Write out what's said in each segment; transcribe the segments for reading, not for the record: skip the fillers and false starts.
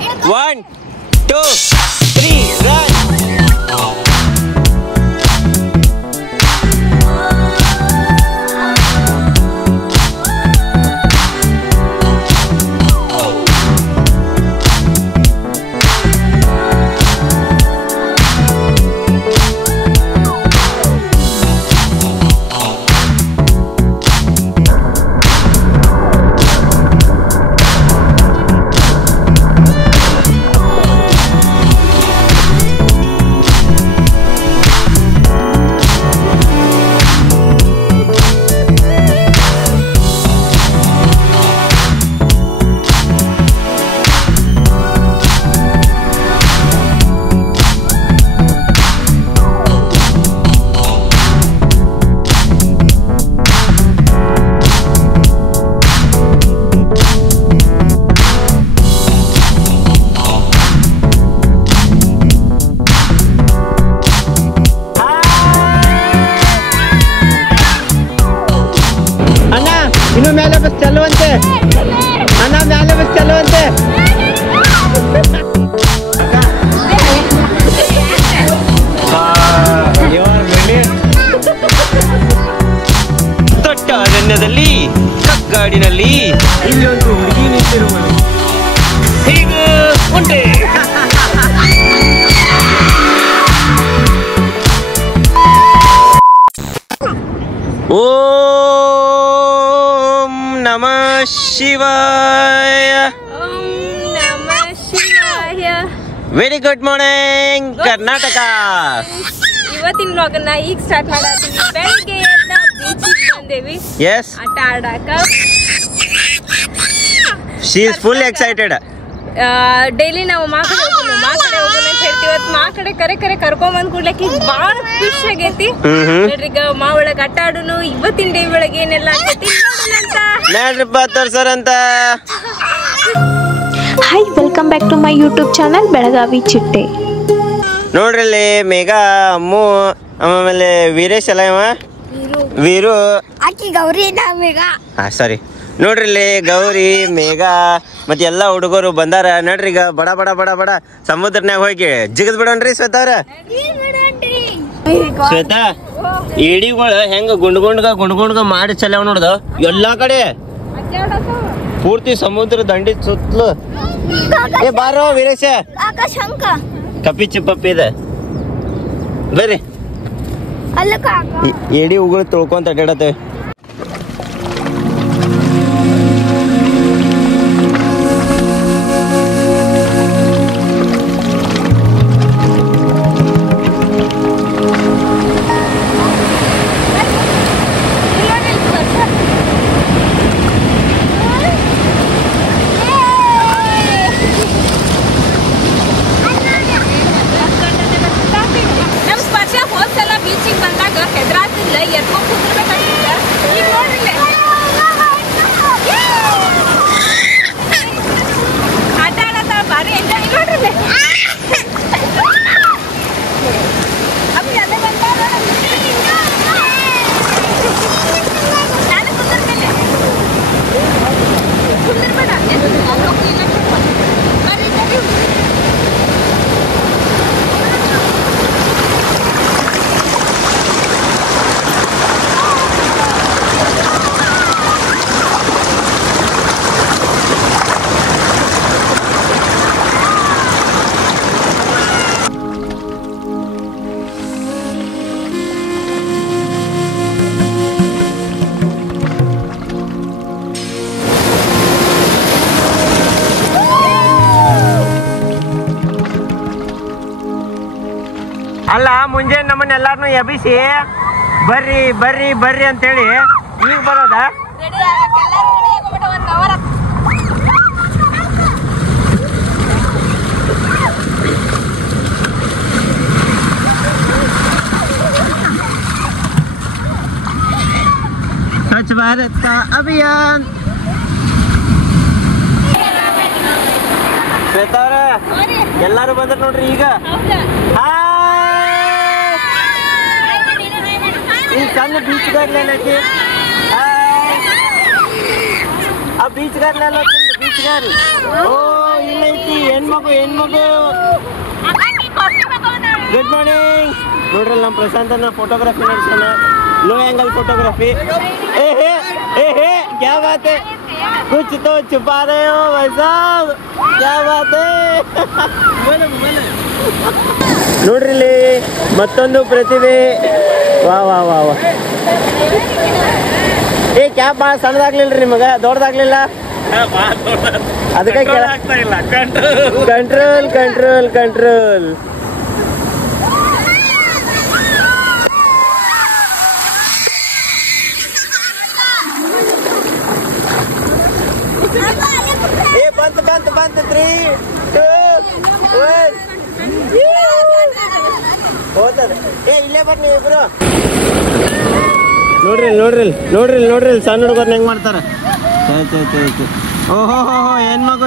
1, 2, 3, run! ಇನ್ನು ಮೇಲೆ bus ಚಲುವಂತೆ ಅಣ್ಣ, ಮೇಲೆ ಬಸ್ ಚಲುವಂತೆ. ದೊಡ್ಡ ಅರಣ್ಯದಲ್ಲಿ ಕಗ್ಗಾಡಿನಲ್ಲಿ ಇಲ್ಲೊಂದು ಹುಡುಗಿ ನಿಂತಿರುವಳು. ಹೀಗೆ ಉಂಟೆ. ಓಂ ನಮಃ ಶಿವಾಯ. Very good morning Karnataka. ಇವತ್ತಿನ ವ್ಲಾಗನ್ನ ಈಗ ಸ್ಟಾರ್ಟ್ ಮಾಡತ್ತೀವಿ. ಬೆಳಗ್ಗೆ ಬೀಚಿಗೆ ಬಂದೇವಿ ಆಟ ಆಡಾಕ. She is full excited. Daily ನಾವು ಮಾ ಕಡೆ ಹೋಗೋಣ ಅಂತ ಹೇಳ್ತೀವಿ. ಇವತ್ತು ಮಾ ಕಡೆ ಕರೆ ಕರ್ಕೊಂಬಂದ್ ಕೂಡ್ಲಕ್ಕೆ ಬಾಳ ಖುಷಿ ಆಗೈತಿ. ನೋಡ್ರಿ ಈಗ ಮಾ ಒಳಗ ಆಟ ಆಡುನು. ಇವತ್ತಿನ ಡೇ ಒಳಗೆ ಏನೆಲ್ಲ ಆಗೈತಿ ನೋಡ್ರಿಪ್ಪ ತೋರ್ಸರಂತ. Hi, welcome back to my YouTube channel Belagavi Chitte. ನೋಡ್ರಿ ಇಲ್ಲಿ ಮೇಘ, ಅಮ್ಮು, ಆಮೇಲೆ ವೀರೇಶ್ ಅಲ್ಲ ಇವ ವೀರು, ಆಕಿ ಗೌರಿ ಮೇಘ. ಸಾರಿ. ನೋಡ್ರಿ ಇಲ್ಲಿ ಗೌರಿ, ಮೇಘ ಮತ್ತೆ ಎಲ್ಲಾ ಹುಡುಗರು ಬಂದಾರ. ನೋಡ್ರಿ ಈಗ ಬಡ ಬಡ ಬಡ ಬಡ ಸಮುದ್ರನ್ಯಾಗ ಹೋಗಿ ಜಿಗದ್ ಬಿಡೋಣ್ರಿ ಶ್ವೇತಾ ಅವ್ರ. ಶ್ವೇತಾ, ಏಡಿಗಳು ಹೆಂಗ ಗುಂಡ್ಗುಂಡ್ಗ ಮಾಡಿ ಚಲ್ಯಾವ ನೋಡ್ದ ಎಲ್ಲಾ ಕಡೆ. ಪೂರ್ತಿ ಸಮುದ್ರ ದಂಡಿ ಸುತ್ತಲು. ಏ ಬಾರೋ ವೀರೇಶ, ಕಪ್ಪಿ ಚಿಪ್ಪಪ್ಪಿ ಇದೆ ಬರ್ರಿ. ಏಡಿ ಉಗುಳು ತೊಳ್ಕೊಂತ ಅಡ್ಡಾಡತ್ತೇವೆ. ಅಲ್ಲ ಮುಂಜಾನೆ ನಮ್ಮನ್ನ ಎಲ್ಲಾರನು ಎಬ್ಬಿಸಿ ಬರ್ರಿ ಬರ್ರಿ ಬರ್ರಿ ಅಂತೇಳಿ ಈಗ ಬರೋದಾ? ಸ್ವಚ್ಛ ಭಾರತ ಅಭಿಯಾನ್. ಶ್ವೇತಾ ಅವ್ರ ಎಲ್ಲಾರು ಬಂದ್ರ ನೋಡ್ರಿ ಈಗ. ಈ ಸಣ್ಣ ಬೀಚ್ಗಾರ್ಲೇನೈತಿ, ಆ ಬೀಚ್ಗಾರ್ಲೆಲ್ಲ ಬೀಚ್ಗಾರ್. ಓ ಇಲ್ಲೈತಿ ಪ್ರೀತಿ ಹೆಣ್ಮಗು ಗುಡ್ ಮಾರ್ನಿಂಗ್. ನೋಡ್ರಲ್ಲ ನಮ್ಮ ಪ್ರಶಾಂತನ ಫೋಟೋಗ್ರಫಿ ನಡೆಸೋಣ, लो एंगल फोटोग्राफी. क्या बात है, कुछ तो छुपा रहे हो भाई साहब, क्या बात है. ನೋಡ್ರಿಲ್ಲಿ ಮತ್ತೊಂದು ಪ್ರತಿಭೆ. ವಾ ವಾ ವಾ ವಾ. ಕ್ಯಾಪ್ ಭಾಳ ಸಣ್ಣದಾಗ್ಲಿಲ್ರಿ ನಿಮಗ, ದೊಡ್ಡದಾಗ್ಲಿಲ್ಲ, ಅದಕ್ಕೆ ಕಂಟ್ರೋಲ್ ಕಂಟ್ರೋಲ್ ಕಂಟ್ರೋಲ್. ಬಂತ 3 2 1 ಹೋತದ. ಇಲ್ಲೇ ಬರ್ರಿ ನೀವು ಇಬ್ರು. ನೋಡ್ರಿ ಸಣ್ಣ ಹುಡುಗರ್ನ ಹೆಂಗ್ ಮಾಡ್ತಾರ. ಓಹೋ ಹೆಣ್ಮಗು.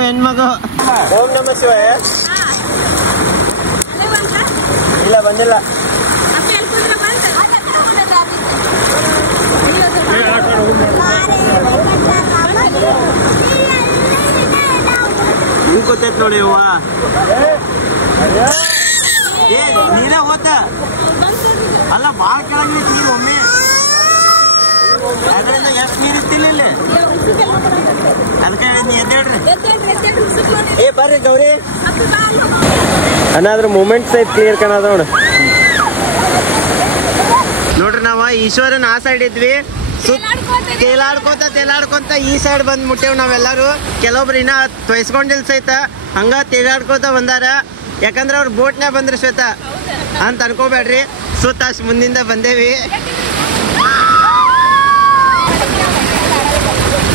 ಓಂ ನಮ ಶಿವಾಯ. ಇಲ್ಲ ಬಂದಿಲ್ಲ. ಕೂತೈತ್ ನೋಡಿ ಹೂವ. ನೀರೇ ಹೋತ ಅಲ್ಲ, ಬಾಳ ಕೆಳಗೆ ನೀರು ಒಮ್ಮೆ ಅದರಿಂದ ಎಷ್ಟು ನೀರು ಇತ್ತಿಲ್ಲ ಇಲ್ಲಿ, ಅದಕ್ಕೆ ನೀ ಎದ್ದೇಳ್ರಿ. ಬರ್ರಿ ಗೌರಿ ಅನ್ನಾದ್ರ ಮೂಮೆಂಟ್ಸ್ ಐತ್ ಕ್ಲಿಯರ್ ಕಾಣದ ನೋಡ್ರಿ. ನಾವ ಈಶ್ವರನ್ ಆ ಸೈಡ್ ಇದ್ವಿ, ತೇಲಾಡ್ಕೋತ ಈ ಸೈಡ್ ಬಂದ್ ಮುಟ್ಟೇವ್ ನಾವೆಲ್ಲರೂ. ಕೆಲವೊಬ್ರು ಇನ್ನ ತೊಯ್ಸ್ಕೊಂಡಿಲ್ ಸಹಿತ ಹಂಗ ತೇಲಾಡ್ಕೋತ ಬಂದಾರ, ಯಾಕಂದ್ರೆ ಅವ್ರು ಬೋಟ್ನ್ಯಾಗ ಬಂದ್ರಿ ಶ್ವೇತ ಅಂತ ಅನ್ಕೋಬೇಡ್ರಿ. ಸುತ್ತ ಅಷ್ಟು ಮುಂದಿಂದ ಬಂದೇವಿ.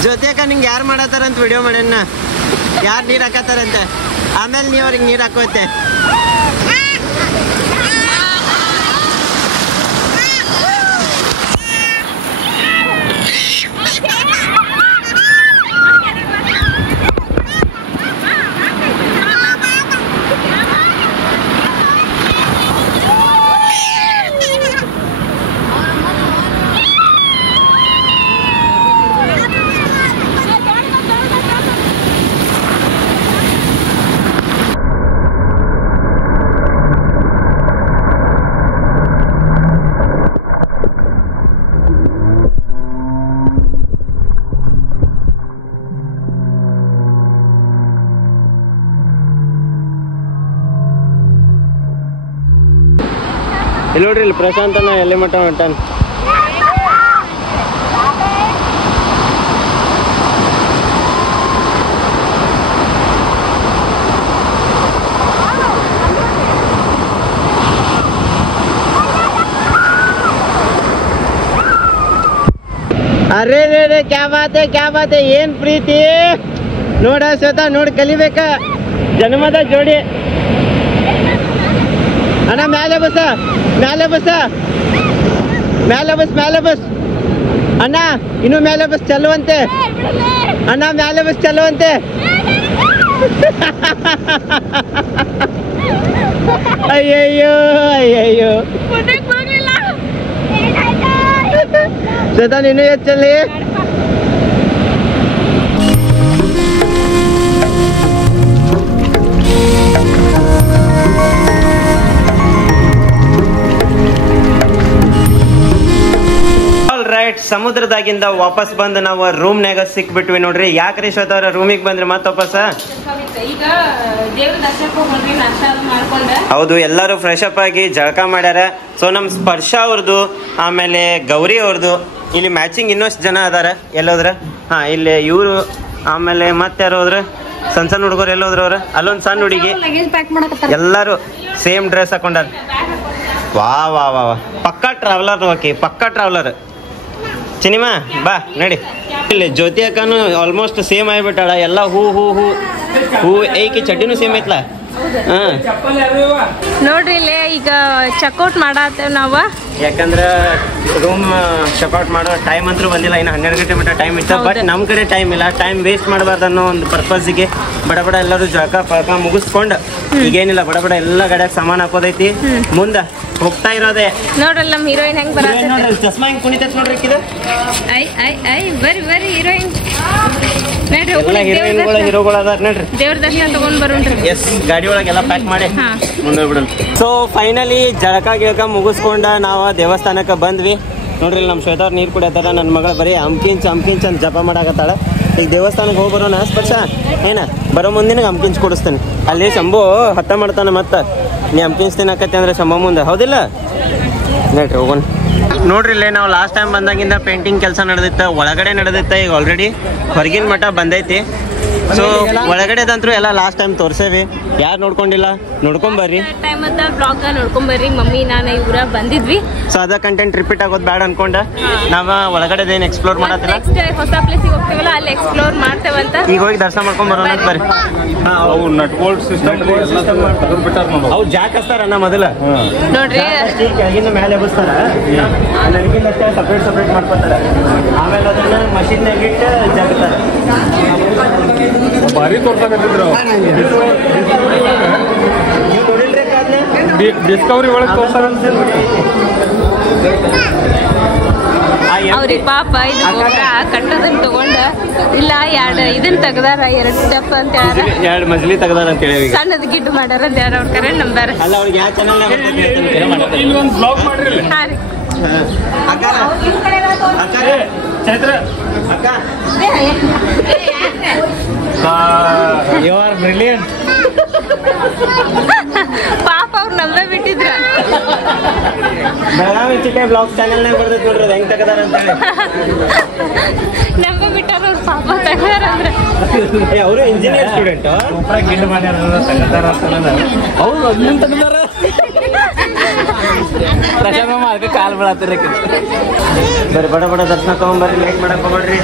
ಜೊತೆಗ ನಿಂಗೆ ಯಾರು ಮಾಡತ್ತಾರಂತ ವಿಡಿಯೋ ಮಾಡ್ಯಾನ, ಯಾರು ನೀರು ಹಾಕತ್ತಾರಂತೆ, ಆಮೇಲೆ ನೀವು ಅವ್ರಿಗೆ ನೀರು ಹಾಕೋತೆ. ಇಲ್ಲಿ ನೋಡ್ರಿ, ಇಲ್ಲಿ ಪ್ರಶಾಂತನ ಎಲ್ಲಿ ಮಟ್ಟ ಹೊಂಟಾನ. ಅರೆ ರೇ ಕ್ಯಾ ಬಾತ್ ಹೈ, ಏನ್ ಪ್ರೀತಿ ನೋಡ ಶ್ವೇತಾ, ನೋಡಿ ಕಲಿಬೇಕ, ಜನ್ಮದ ಜೋಡಿ. ಅಣ್ಣ ಮೇಲೆ ಬಸ್ ಅಣ್ಣ, ಇನ್ನು ಮೇಲೆ ಬಸ್ ಚಲುವಂತೆ ಅಣ್ಣ, ಮೇಲೆ ಬಸ್ ಚಲುವಂತೆ. ಅಯ್ಯಯ್ಯೋ ಶ್ವೇತಾ, ನೀನು ಹೆಚ್ಚಲ್ಲಿ. ರೈಟ್, ಸಮುದ್ರದಾಗಿಂದ ವಾಪಸ್ ಬಂದು ನಾವು ರೂಮ್ನಾಗ ಸಿಕ್ಬಿಟ್ವಿ ನೋಡ್ರಿ. ಯಾಕ್ರಿ ಶ್ವೇತ ಅವ್ರ ರೂಮಿಗೆ ಬಂದ್ರಿ ಮತ್ತ ವಾಪಸ್? ಹೌದು, ಎಲ್ಲರೂ ಫ್ರೆಶ್ ಅಪ್ ಆಗಿ ಜಳಕ ಮಾಡ್ಯಾರ. ಸೊ ನಮ್ ಸ್ಪರ್ಶ ಅವ್ರದ್ದು, ಆಮೇಲೆ ಗೌರಿ ಅವ್ರದ್ದು, ಇಲ್ಲಿ ಮ್ಯಾಚಿಂಗ್ ಇನ್ನಷ್ಟು ಜನ ಅದಾರ. ಎಲ್ಲೋದ್ರ? ಹಾ, ಇಲ್ಲಿ ಇವರು, ಆಮೇಲೆ ಮತ್ತೆ ಯಾರು ಹೋದ್ರ? ಸಣ್ಣ ಹುಡುಗರು ಎಲ್ಲೋದ್ರ ಅವ್ರ? ಅಲ್ಲೊಂದ್ ಸಣ್ಣ ಹುಡುಗಿ. ಎಲ್ಲಾರು ಸೇಮ್ ಡ್ರೆಸ್ ಹಾಕೊಂಡಾರ. ವಾ ವಾ ವಾ ವಾ, ಪಕ್ಕಾ ಟ್ರಾವೆಲರ್ ನೋಕಿ, ಪಕ್ಕಾ ಟ್ರಾವೆಲರ್. ಚಿನಿಮಾ ಬಾ ನಡಿ. ಇಲ್ಲಿ ಜ್ಯೋತಿ ಅಕ್ಕನು ಆಲ್ಮೋಸ್ಟ್ ಸೇಮ್ ಆಗಿಬಿಟ್ಟಾಳ. ಎಲ್ಲ ಹೂ ಏಕಿ ಚಡ್ಡಿನೂ ಸೇಮ್ ಐತ್ಲ. ನೋಡ್ರಿ ಇಲ್ಲಿ ಈಗ ಚೆಕ್ಔಟ್ ಮಾಡತ್ತೇವ್ ನಾವ, ಯಾಕಂದ್ರ ರೂಮ್ ಚೆಕ್ಔಟ್ ಮಾಡೋ ಟೈಮ್ ಅಂತೂ ಬಂದಿಲ್ಲ. ಇನ್ನು 12 ಗಂಟೆ ಮಟ್ಟ ಟೈಮ್ ಇತ್ತು. ಬಟ್ ನಮ್ ಕಡೆ ಟೈಮ್ ಇಲ್ಲ, ಟೈಮ್ ವೇಸ್ಟ್ ಮಾಡಬಾರ್ದು ಅನ್ನೋ ಒಂದು ಪರ್ಪಸ್ಗೆ ಬಡ ಎಲ್ಲರೂ ಜಳಕ ಪಳಕ ಮುಗಿಸ್ಕೊಂಡು ಈಗೇನಿಲ್ಲ, ಬಡ ಎಲ್ಲ ಗಡ್ಯಾಗ ಸಾಮಾನು ಹಾಕೋದೈತಿ. ಮುಂದ ಹೋಗ್ತಾ ಇರೋದೆ. ನೋಡ್ರಲ್ಲ ನಮ್ ಹೀರೋಯಿನ್ ಹೆಂಗ್ ಬರ ಚಸ್ಮಾ ಹಿಂಗ್ ಕುಣಿತೈತಿ ನೋಡ್ರಿ. ಐ ಬರ್ರಿ ಹೀರೋಯಿನ್. ಎಲ್ಲ ಹೀರೋಯಿನ್ಗಳು ಹೀರೋಗಳು ಅದಾರ ನೋಡ್ರಿ. ದೇವ್ರ ದರ್ಶನ ತಗೊಂಡ್ ಬರೋಣ್ರಿ. ಎಸ್, ಗಾಡಿ ಒಳಗೆಲ್ಲ ಪ್ಯಾಕ್ ಮಾಡಿ ಮುಂದೆ ಬಿಡೋಣ. ಸೊ ಫೈನಲಿ ಜಳಕ ಗಿಳಕ ಮುಗಿಸ್ಕೊಂಡ ನಾವು ದೇವಸ್ಥಾನಕ್ಕೆ ಬಂದ್ವಿ ನೋಡ್ರಿ. ನಮ್ಮ ಶ್ವೇತಾವ್ರು ನೀರು ಕುಡಿಯತ್ತಾರ, ನನ್ನ ಮಗಳು ಬರೀ ಅಂಕಿಂಚ್ ಅಂತ ಜಪ ಮಾಡಾಕತ್ತಾಳ. ಈಗ ದೇವಸ್ಥಾನಕ್ಕೆ ಹೋಗಿ ಬರೋಣ ಸ್ಪರ್ಶ ಏನ ಬರೋ ಮುಂದಿನ ಅಂಕಿಂಚ್ ಕೊಡಿಸ್ತೇನೆ. ಅಲ್ಲಿ ಶಂಭು ಹತ್ತ ಮಾಡ್ತಾನೆ, ಮತ್ತೆ ನೀ ಅಂಕಿಂಚ್ ತಿನ್ನಕತ್ತೆ ಅಂದ್ರೆ ಶಂಭು ಮುಂದೆ ಹೌದಿಲ್ಲ ನೋಡ್ರಿ ಹೋಗೋಣ. ನೋಡ್ರಿ ಇಲ್ಲೇ ನಾವು ಲಾಸ್ಟ್ ಟೈಮ್ ಬಂದಾಗಿಂದ ಪೇಂಟಿಂಗ್ ಕೆಲಸ ನಡೆದಿತ್ತ, ಒಳಗಡೆ ನಡೆದಿತ್ತ. ಈಗ ಆಲ್ರೆಡಿ ಹೊರಗಿನ ಮಠ ಬಂದೈತಿ. ಸೊ ಒಳಗಡೆದಂತ್ರು ಎಲ್ಲ ಲಾಸ್ಟ್ ಟೈಮ್ ತೋರ್ಸೇವಿ. ಯಾರು ನೋಡ್ಕೊಂಡಿಲ್ಲ ನೋಡ್ಕೊಂಬರ್ರಿ. ಟೈಮ್ ಅಂತ ಬ್ಲಾಗ್ ನೋಡ್ಕೊಂಬರ್ರಿ. ಮಮ್ಮಿ ನಾನು ಇವ್ರ ಬಂದಿದ್ವಿ. ಸೊ ಅದ ಕಂಟೆಂಟ್ ರಿಪೀಟ್ ಆಗೋದು ಬೇಡ ಅನ್ಕೊಂಡ ನಾವ ಒಳಗಡೆ ಏನ್ ಎಕ್ಸ್ಪ್ಲೋರ್ ಮಾಡತ್ತಿಲ್ಲ. ನೆಕ್ಸ್ಟ್ ಹೊಸ ಪ್ಲೇಸಿಗೆ ಹೋಗ್ತೀವಲ್ಲ ಅಲ್ಲಿ ಎಕ್ಸ್ಪ್ಲೋರ್ ಮಾಡ್ತೇವಂತ. ಈಗ ಹೋಗಿ ದರ್ಶನ ಮಾಡ್ಕೊಂಡ್ ಬರೋಣ ಅಂತ ಬರ್ರಿ. ಅವು ಜಾಕ್ ಹಚ್ತಾರಣ್ಣ ಮೊದಲ ನೋಡ್ರಿ, ಕೆಳಗಿಂದ ಮೇಲೆ ಎಬ್ಬಿಸ್ತಾರ, ನಡಗಿಂದ ಸಪ್ರೇಟ್ ಮಾಡ್ಕೊತಾರ. ಆಮೇಲೆ ಅದನ್ನ ಮಷೀನ್ನಾಗ ಇಟ್ಟು ಜಾಗ್ತಾರ. ಭಾರಿ ತೋರ್ಸಾಕತ್ತಿದ್ರು ಡಿಸ್ಕವರಿ ಒಳಗೆ ತೋರ್ಸಾರ. ಅವ್ರಿಗೆ ಪಾಪ ಇದು ಗೋಪುರ ಕಟ್ಟೋದನ್ನ ತಗೊಂಡ ಇಲ್ಲ ಇದನ್ನ ತೆಗ್ದಾರ, 2 ಸ್ಟೆಪ್ ಅಂತ ಹೇಳ, 2 ಮಜಲಿ ತೆಗ್ದಾರ ಅಂತ ಹೇಳಿ ಸಣ್ಣದ ಗಿಡ್ ಮಾಡ್ಯಾರ ಅಂತ ಹೇಳ ಅವ್ರ ಕರೆ ನಂಬಾರ. ಅಲ್ಲ ಅವ್ರಿಗೆ ಯಾವ ಚಾನಲ್ ಇಲ್ಲಿ ಒಂದು ಬ್ಲಾಗ್ ಮಾಡ್ರಿ. ಹಾ ರೀ ಚೈತ್ರ ಯು ಆರ್ ಬ್ರಿಲಿಯಂಟ್. ಪಾಪ ಅವ್ರು ನಂಬೇ ಬಿಟ್ಟಿದ್ರ. ಬೆಳಗಾವಿ ಚಿಟ್ಟೆ ಬ್ಲಾಗ್ ಚಾನಲ್ನಾಗ ಬರ್ತೈತಿ ನೋಡ್ರಿ ಅದು ಹೆಂಗ್ ತೆಗದಾರ ಅಂತ ಹೇಳಿ. ನಂಬೇ ಬಿಟ್ಟಾರ ಅವ್ರು, ಪಾಪ ತೆಗ್ದಾರ ಅಂದ್ರೆ. ಅವರು ಇಂಜಿನಿಯರ್ ಸ್ಟೂಡೆಂಟ್ ಗಿಂಡ್ ಮಾಡ್ಯಾರ ತೆಗದಾರ ಹೌದು, ಅದನ್ನ ತೆಗದಾರ. ಪ್ರಶಾಂತಮ್ಮ ಅದಕ್ಕೆ ಕಾಲ್ ಬೀಳತ್ತಿರ ಬರ್ರಿ ಬಡ ದರ್ಶನ ತಗೊಂಬರ್ರಿ, ಲೇಟ್ ಮಾಡಕ್ ಹೋಗ್ಬೇಡ್ರಿ.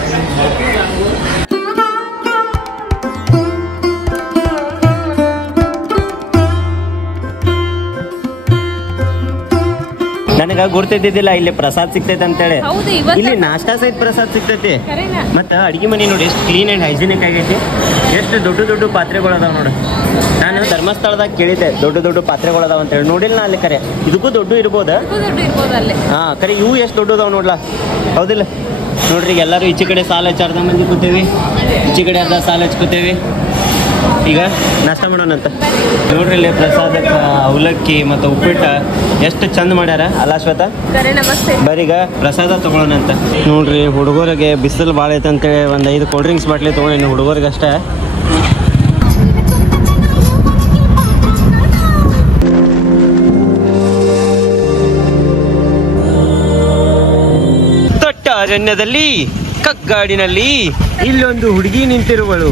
ನನಗ ಗುರ್ತಿದ್ದಿದ್ದಿಲ್ಲ ಇಲ್ಲಿ ಪ್ರಸಾದ್ ಸಿಗ್ತೈತೆ ಅಂತೇಳಿ. ಹೌದು, ಇವತ್ತು ಇಲ್ಲಿ ನಾಷ್ಟಾ ಸಹಿತ ಪ್ರಸಾದ್ ಸಿಗ್ತೈತಿ. ಕರೆನಾ? ಮತ್ತ ಅಡಿಗೆ ಮನೆ ನೋಡಿ ಎಷ್ಟು ಕ್ಲೀನ್ ಅಂಡ್ ಹೈಜಿನಿಕ್ ಆಗೈತಿ. ಎಷ್ಟು ದೊಡ್ಡ ಪಾತ್ರೆಗಳು ಅದಾವ ನೋಡಿ. ನಾನು ಧರ್ಮಸ್ಥಳದಾಗ ಕೇಳಿದ್ದೆ ದೊಡ್ಡ ಪಾತ್ರೆಗಳು ಅದಾವ ಅಂತ ಹೇಳಿ. ನೋಡಿಲ್ಲ ನಾ ಅಲ್ಲಿ ಕರೆ. ಇದಕ್ಕೂ ದೊಡ್ಡ ಇರ್ಬೋದ? ದುಡ್ಡು ಇರ್ಬೋದು ಅಲ್ಲಿ. ಹಾ ಕರೆ ಇವು ಎಷ್ಟು ದೊಡ್ಡದಾವ್ ನೋಡ್ಲಾ, ಹೌದಿಲ್ಲ? ನೋಡ್ರಿ ಈಗ ಎಲ್ಲರೂ ಈಚೆ ಕಡೆ ಸಾಲ ಹಚ್ಚಿ ಅರ್ಧ ಮಂದಿ ಕೂತೇವಿ, ಈಚೆ ಕಡೆ ಅರ್ಧ ಸಾಲ ಹಚ್ಕೋತೇವಿ. ಈಗ ನಾಷ್ಟ ಮಾಡೋಣಂತ. ನೋಡ್ರಿ ಇಲ್ಲಿ ಪ್ರಸಾದಕ್ಕೆ ಅವಲಕ್ಕಿ ಮತ್ತು ಉಪ್ಪಿಟ್ಟು ಎಷ್ಟು ಚಂದ ಮಾಡ್ಯಾರ ಅಲ್ಲ ಶ್ವೇತಾ? ಕರೆ ನಮಸ್ತೆ. ಬರೀಗ ಪ್ರಸಾದ ತಗೊಳ್ಳೋಣಂತ. ನೋಡ್ರಿ ಹುಡುಗರಿಗೆ ಬಿಸಿಲು ಭಾಳ ಐತೆ ಅಂತೇಳಿ ಒಂದು 5 ಕೋಲ್ಡ್ ಡ್ರಿಂಕ್ಸ್ ಬಾಟ್ಲಿ ತೊಗೊಂಡಿನಿ ಹುಡುಗರಿಗೆ ಅಷ್ಟೇ. ಅರಣ್ಯದಲ್ಲಿ ಕಗ್ಗಾಡಿನಲ್ಲಿ ಇಲ್ಲೊಂದು ಹುಡುಗಿ ನಿಂತಿರುವಳು,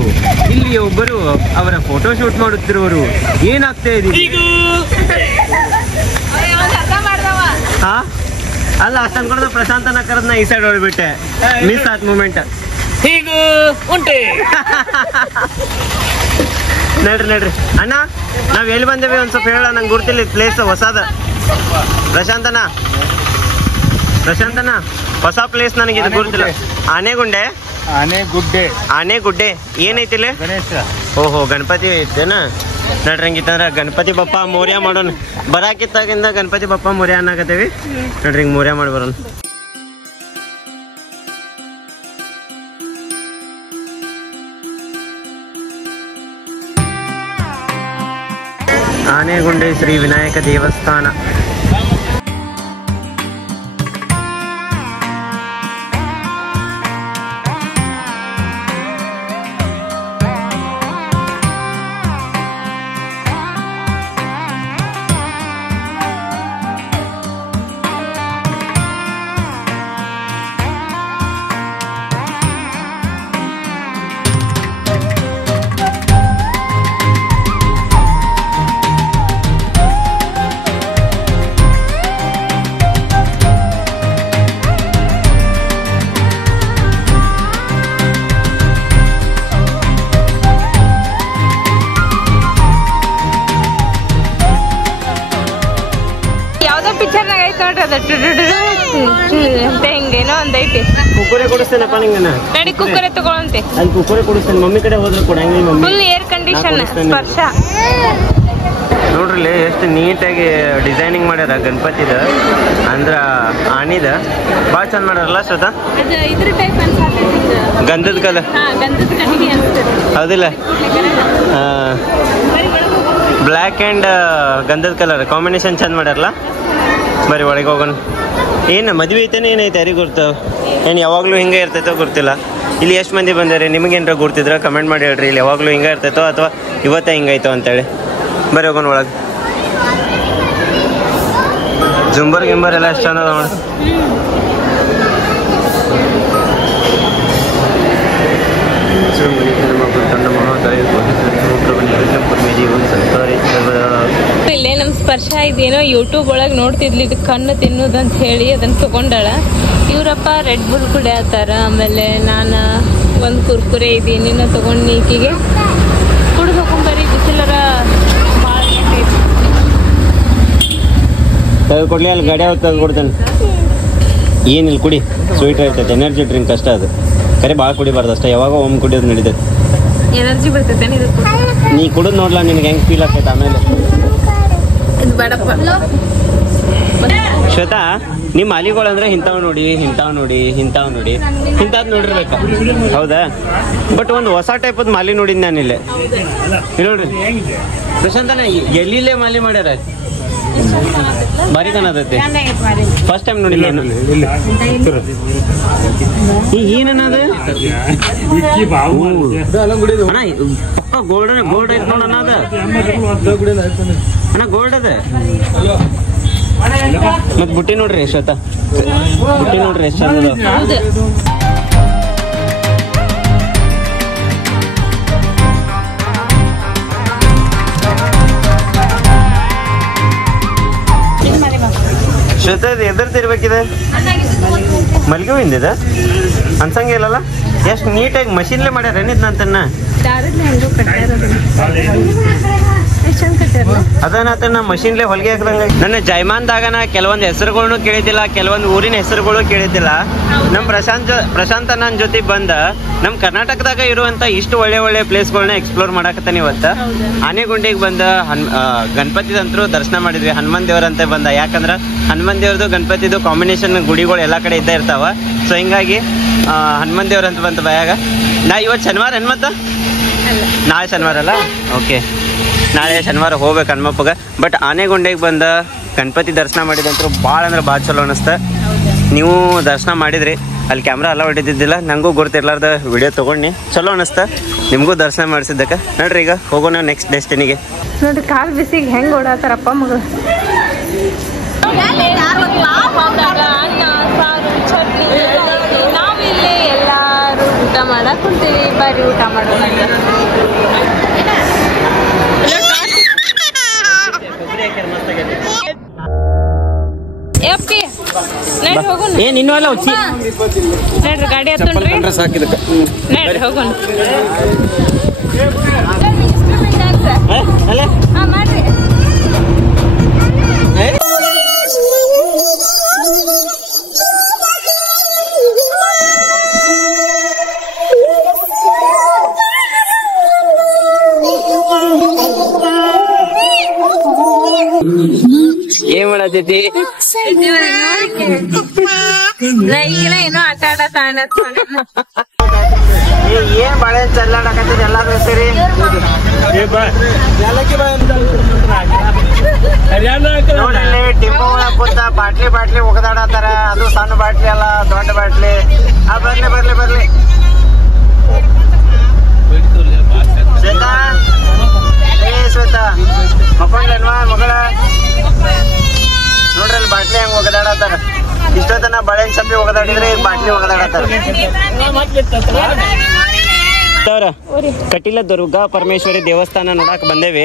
ಇಲ್ಲಿ ಒಬ್ಬರು ಅವರ ಫೋಟೋ ಶೂಟ್ ಮಾಡುತ್ತಿರುವರು. ಏನಾಗ್ತಾ ಇದೆ? ಹಾ ಅಲ್ಲ ಅಷ್ಟು ಅನ್ಕೊಂಡ ಪ್ರಶಾಂತನ ಕರೆದ್ನ ಈ ಸೈಡ್ ಹೊಳ್ಬಿಟ್ಟೆ. ಮಿಸ್ ಆತ್ ಮೂಮೆಂಟ್. ಹೀಗೂ ಉಂಟೆ ನಡ್ರಿ ಅಣ್ಣ, ನಾವ್ ಎಲ್ಲಿ ಬಂದೇವಿ ಒಂದ್ ಸ್ವಲ್ಪ ಹೇಳ, ನಂಗೆ ಗುರ್ತಿಲ್ಲ ಪ್ಲೇಸ್ ಹೊಸದ. ಪ್ರಶಾಂತನ ಹೊಸ ಪ್ಲೇಸ್ ನನಗೆ ಇದು ಗುರ್ತಿಲ್ಲ. ಆನೆಗುಡ್ಡೆ ಏನೈತಿಲ್ಲ? ಗಣೇಶ. ಓಹೋ ಗಣಪತಿ ಐತೇನ? ನಡ್ರಿ ಹಂಗಿತ್ತಂದ್ರ ಗಣಪತಿ ಬಪ್ಪ ಮೋರ್ಯ ಮಾಡೋಣ. ಬರಾಕಿತ್ತಾಗಿಂದ ಗಣಪತಿ ಬಪ್ಪ ಮೋರ್ಯ ಅನ್ನಕತ್ತೇವಿ. ನಡ್ರಿ ಹಿಂಗ್ ಮೋರ್ಯ ಮಾಡಿ ಬರೋಣ. ಆನೆಗುಂಡೆ ಶ್ರೀ ವಿನಾಯಕ ದೇವಸ್ಥಾನ. ಹಿಂಗೇನೋ ಒಂದೈತಿ. ಕುಕ್ಕರೆ ಕೊಡಿಸ್ತೇನಪ್ಪ ನಿಂಗೆ. ನಡಿ ಕುಕ್ಕರೆ ತಗೊಳಂತೆ. ಅಲ್ಲಿ ಕುಕ್ಕರೆ ಕೊಡಿಸ್ತೇನೆ. ಮಮ್ಮಿ ಕಡೆ ಹೋದ್ರೆ ಕೊಡಂಗಿಲ್ಲ. ಮಮ್ಮಿ ಫುಲ್ ಏರ್ ಕಂಡೀಷನ್ ಸ್ಪರ್ಶ. ನೋಡ್ರಿ ಎಷ್ಟು ಎಷ್ಟು ನೀಟಾಗಿ ಡಿಸೈನಿಂಗ್ ಮಾಡ್ಯಾರ ಗಣಪತಿದ ಅಂದ್ರ ಆನಿದ ಭಾಳ ಚಂದ ಮಾಡ್ಯಾರಲ್ಲ ಶ್ವೇತಾ ಅದು ಇದ್ರ ಟೈಪ್ ಅನ್ಸಾತೈತಿ ಗಂಧದ ಕಲರ್ ಗಂಧದ ಕಟ್ಟಿಗೆ ಅನ್ಸ್ತದೆ ಹೌದಿಲ್ಲ ಬ್ಲ್ಯಾಕ್ ಆ್ಯಂಡ್ ಗಂಧದ ಕಲರ್ ಕಾಂಬಿನೇಷನ್ ಚಂದ ಮಾಡ್ಯಾರಲ್ಲ ಬರೀ ಒಳಗೆ ಹೋಗೋಣ ಏನು ಮದುವೆ ಐತೇನೆ ಏನೈತೆ ಯಾರಿಗೆ ಗೊತ್ತಾವ ಏನು ಯಾವಾಗಲೂ ಹಿಂಗೆ ಇರ್ತೈತೋ ಗೊತ್ತಿಲ್ಲ ಇಲ್ಲಿ ಎಷ್ಟು ಮಂದಿ ಬಂದಾರೆ ನಿಮಗೇನಾರ ಗುರ್ತಿದ್ರೆ ಕಮೆಂಟ್ ಮಾಡಿ ಹೇಳ್ರಿ ಇಲ್ಲಿ ಯಾವಾಗಲೂ ಹಿಂಗೆ ಇರ್ತೈತೋ ಅಥವಾ ಇವತ್ತೇ ಹಿಂಗಾಯ್ತೋ ಅಂತೇಳಿ ಬರೀ ಹೋಗೋಣ ಒಳಗೆ ಜುಂಬರ್ ಗಿಂಬರ್ ಎಲ್ಲ ಎಷ್ಟು ಚಂದ ಅದ ನೋಡಿ ಇಲ್ಲೇ ನಮ್ ಸ್ಪರ್ಶ ಇದೇನೋ ಯೂಟ್ಯೂಬ್ ಒಳಗೆ ನೋಡ್ತಿದ್ಲಿ ಇದು ಕಣ್ಣು ತಿನ್ನೋದಂತ ಹೇಳಿ ಅದನ್ನ ತಗೊಂಡಾಳ ಇವ್ರಪ್ಪ ರೆಡ್ ಬುಲ್ ಕುಡಿಯತ್ತಾರ ಆಮೇಲೆ ನಾನು ಒಂದು ಕುರ್ಕುರೆ ಇದೇನೇನೋ ತಗೊಂಡು ಈಕಿಗೆ ಕುಡಿದು ಹೋಗ್ಕೊಂಬರಿ ಬಿಸಿಲರ ಭಾಳ ಕೊಡ್ಲಿ ಅಲ್ಲಿ ಗಾಡಿ ಯಾವಾಗ ತೆಗೆದುಕೊಡ್ತೇನೆ ಏನಿಲ್ಲ ಕುಡಿ ಸ್ವೀಟ್ ಇರ್ತೈತೆ ಎನರ್ಜಿ ಡ್ರಿಂಕ್ ಅಷ್ಟೇ ಅದು ಕರೆ ಭಾಳ ಕುಡಿಬಾರ್ದು ಅಷ್ಟೇ ಯಾವಾಗ ಒಮ್ಮೆ ಕುಡಿಯೋದು ನಡೀತೈತೆ ಎನರ್ಜಿ ಬರ್ತೈತೆ ನೀ ಕುಡಿದು ನೋಡ್ಲಾ ನಿನಗೆ ಹೆಂಗೆ ಫೀಲ್ ಆಗ್ತೈತೆ ಆಮೇಲೆ ಇದು ಬೇಡಪ್ಪ ಶ್ವೇತಾ ನಿಮ್ಮ ಅಲಿಗಳು ಅಂದ್ರೆ ಇಂಥವ್ ನೋಡಿ ಇಂಥದ್ದು ನೋಡಿರ್ಬೇಕು ಹೌದಾ ಬಟ್ ಒಂದು ಹೊಸ ಟೈಪದ ಮಾಲಿ ನೋಡಿದ್ ನಾನು ಇಲ್ಲೇ ನೋಡ್ರಿ ಪ್ರಶಾಂತನ ಎಲ್ಲಿಲ್ಲೇ ಮಾಲಿ ಮಾಡ್ಯಾರ ಭಾರಿ ಕಾಣತೈತಿ ಫಸ್ಟ್ ಟೈಮ್ ನೋಡಿಲ್ಲ ಏನನ್ನದ ಅಣ್ಣ ಪಕ್ಕ ಗೋಲ್ಡ್ ಐತ್ ನೋಡಣ್ಣ ಅದ ಅಣ್ಣ ಗೋಲ್ಡ್ ಅದ ಮತ್ ಬುಟ್ಟಿ ನೋಡ್ರಿ ಶ್ವೇತಾ ಬುಟ್ಟಿ ನೋಡ್ರಿ ಎಷ್ಟು ಚಂದ ಅದ ಶ್ವೇತಾ ಇದು ಎದರ್ತಿರ್ಬೇಕಿದೆ ಮಲ್ಗೆ ಹಿಂದಿದ ಅನ್ಸಂಗೆ ಇಲ್ಲಲ್ಲ ಎಷ್ಟು ನೀಟಾಗಿ ಮಷೀನ್ಲೇ ಮಾಡ್ಯಾರ ಏನಿದ್ ನಂತನ್ನ ಅದನ್ನ ಮಷೀನ್ಲೇ ಹೊಲಿಗೆ ಹಾಕ್ದಂಗ ನನ್ನ ಜೈಮಾನ್ದಾಗನ ಕೆಲವೊಂದು ಹೆಸರುಗಳನ್ನು ಕೇಳಿದ್ದಿಲ್ಲ ಕೆಲವೊಂದು ಊರಿನ ಹೆಸರುಗಳು ಕೇಳಿದ್ದಿಲ್ಲ ನಮ್ಮ ಪ್ರಶಾಂತ ನನ್ನ ಜೊತೆ ಬಂದ ನಮ್ಮ ಕರ್ನಾಟಕದಾಗ ಇರುವಂತ ಇಷ್ಟು ಒಳ್ಳೆ ಪ್ಲೇಸ್ಗಳನ್ನ ಎಕ್ಸ್ಪ್ಲೋರ್ ಮಾಡಕತ್ತಾನ ಇವತ್ತು ಆನೆಗುಂಡಿಗೆ ಬಂದ ಗಣಪತಿದಂತರೂ ದರ್ಶನ ಮಾಡಿದ್ವಿ ಹನುಮಾನ್ ದೇವರಂತೆ ಬಂದ ಯಾಕಂದ್ರೆ ಹನುಮಾನ್ ದೇವ್ರದ್ದು ಗಣಪತಿದು ಕಾಂಬಿನೇಷನ್ ಗುಡಿಗಳು ಎಲ್ಲ ಕಡೆ ಇದ್ದೇ ಇರ್ತಾವ ಸೊ ಹಿಂಗಾಗಿ ಹನುಮಾನ್ ದೇವ್ರಂತ ಬಂತ ಬಾಯಾಗ ನಾ ಇವತ್ತು ಶನಿವಾರ ಹನುಮಂತ ನಾಳೆ ಶನಿವಾರ ಅಲ್ಲ ಓಕೆ ನಾಳೆ ಶನಿವಾರ ಹೋಗ್ಬೇಕು ಹನುಮಪ್ಪಗ ಬಟ್ ಆನೆಗುಂಡಿಗೆ ಬಂದ ಗಣಪತಿ ದರ್ಶನ ಮಾಡಿದಂತರೂ ಭಾಳ ಅಂದ್ರೆ ಭಾಳ ಚಲೋ ಅನಿಸ್ತ ನೀವು ದರ್ಶನ ಮಾಡಿದ್ರಿ ಅಲ್ಲಿ ಕ್ಯಾಮ್ರಾ ಎಲ್ಲ ಹೊಡಿತಿದ್ದಿಲ್ಲ ನನಗೂ ಗುರ್ತಿರ್ಲಾರ್ದ ವಿಡಿಯೋ ತೊಗೊಂಡು ಚಲೋ ಅನಿಸ್ತಾ ನಿಮಗೂ ದರ್ಶನ ಮಾಡಿಸಿದ್ದಕ್ಕೆ ನೋಡ್ರಿ ಈಗ ಹೋಗೋಣ ನೆಕ್ಸ್ಟ್ ಡೆಸ್ಟಿನಿಗೆ ನೋಡ್ರಿ ಕಾಲು ಬಿಸಿಗೆ ಹೆಂಗೆ ಓಡಾತಾರಪ್ಪ ಮಗಳು ಅನ್ನ ಸಾರು ಚಟ್ನಿ ನಾವಿಲ್ಲಿ ಎಲ್ಲರೂ ಊಟ ಮಾಡಕ್ ಕುಂತೀವಿ ಬರೀ ಊಟ ಮಾಡೋಣ ಯಪ್ಪಿ ನಡ್ರಿ ಹೋಗೋಣ ಏನ್ ಇನ್ನೂ ಅಲ್ಲ ನಡ್ರಿ ಗಾಡಿ ಹತ್ತನ್ರಿ ನಡ್ರಿ ಹೋಗೋಣ ಹಾ ಮಾಡ್ರಿ ಏನ್ ಮಾಡತೈತಿ ಈಗಿನ ಏನೋ ಆಟ ಆಡತಾಣ ಏನ್ ಬಾಳೆ ಚಲ್ಲಾಡಕತ್ತೀರಿ ಎಲ್ಲಾರು ಸೇರಿ ನೋಡ್ರಿ ಟಿಂಪೋ ಒಳಗ್ ಕೂತ ಬಾಟ್ಲಿ ಒಗದಾಡತ್ತಾರ ಅದು ಸಣ್ಣ ಬಾಟ್ಲಿ ಅಲ್ಲ ದೊಡ್ಡ ಬಾಟ್ಲಿ ಬರ್ಲಿ ಶ್ವೇತಾ ಶ್ವೇತಾ ಮಕ್ಕೊಂಡ್ಲೇನ್ವಾ ಮಗಳ ನೋಡ್ರಿ ಅಲ್ಲಿ ಬಾಟ್ಲಿ ಹೆಂಗ್ ಒಗದಾಡತ್ತಾರ ಇಷ್ಟೊತ್ತನ ಬಾಳೆಹಣ್ಣು ಸಪ್ಪಿ ಒಗದಾಡಿದ್ರೆ ಈಗ ಬಾಟ್ಲಿ ಒಗದಾಡತ್ತಾರ ಕಟೀಲ ದುರ್ಗಾ ಪರಮೇಶ್ವರಿ ದೇವಸ್ಥಾನ ನೋಡಕ್ ಬಂದೇವಿ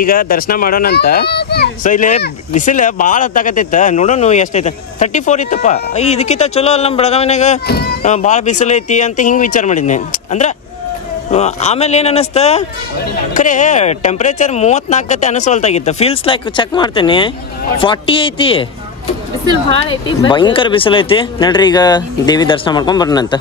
ಈಗ ದರ್ಶನ ಮಾಡೋಣಂತ ಸೊ ಇಲ್ಲಿ ಬಿಸಿಲು ಭಾಳ ಹತ್ತಾಕತ್ತೈತ ನೋಡೋಣ ಎಷ್ಟೈತ 34 ಇತ್ತಪ್ಪ ಇದಕ್ಕಿಂತ ಚಲೋ ಅಲ್ಲ ನಮ್ಮ ಬೆಳಗಾವಿನಾಗ ಭಾಳ ಬಿಸಿಲು ಐತಿ ಅಂತ ಹಿಂಗೆ ವಿಚಾರ ಮಾಡಿದ್ನಿ ಅಂದ್ರೆ ಆಮೇಲೆ ಏನು ಅನ್ನಿಸ್ತ ಖರೆ ಟೆಂಪ್ರೇಚರ್ 34 ಅನಿಸೋಲ್ತಾಗಿತ್ತು ಫೀಲ್ಸ್ ಲೈಕ್ ಚೆಕ್ ಮಾಡ್ತೇನೆ 40 ಐತಿ ಬಿಸಿಲು ಭಾಳ ಐತಿ ಭಯಂಕರ ಬಿಸಿಲು ಐತಿ ನೋಡ್ರಿ ಈಗ ದೇವಿ ದರ್ಶನ ಮಾಡ್ಕೊಂಡ್ ಬರೋಣಂತ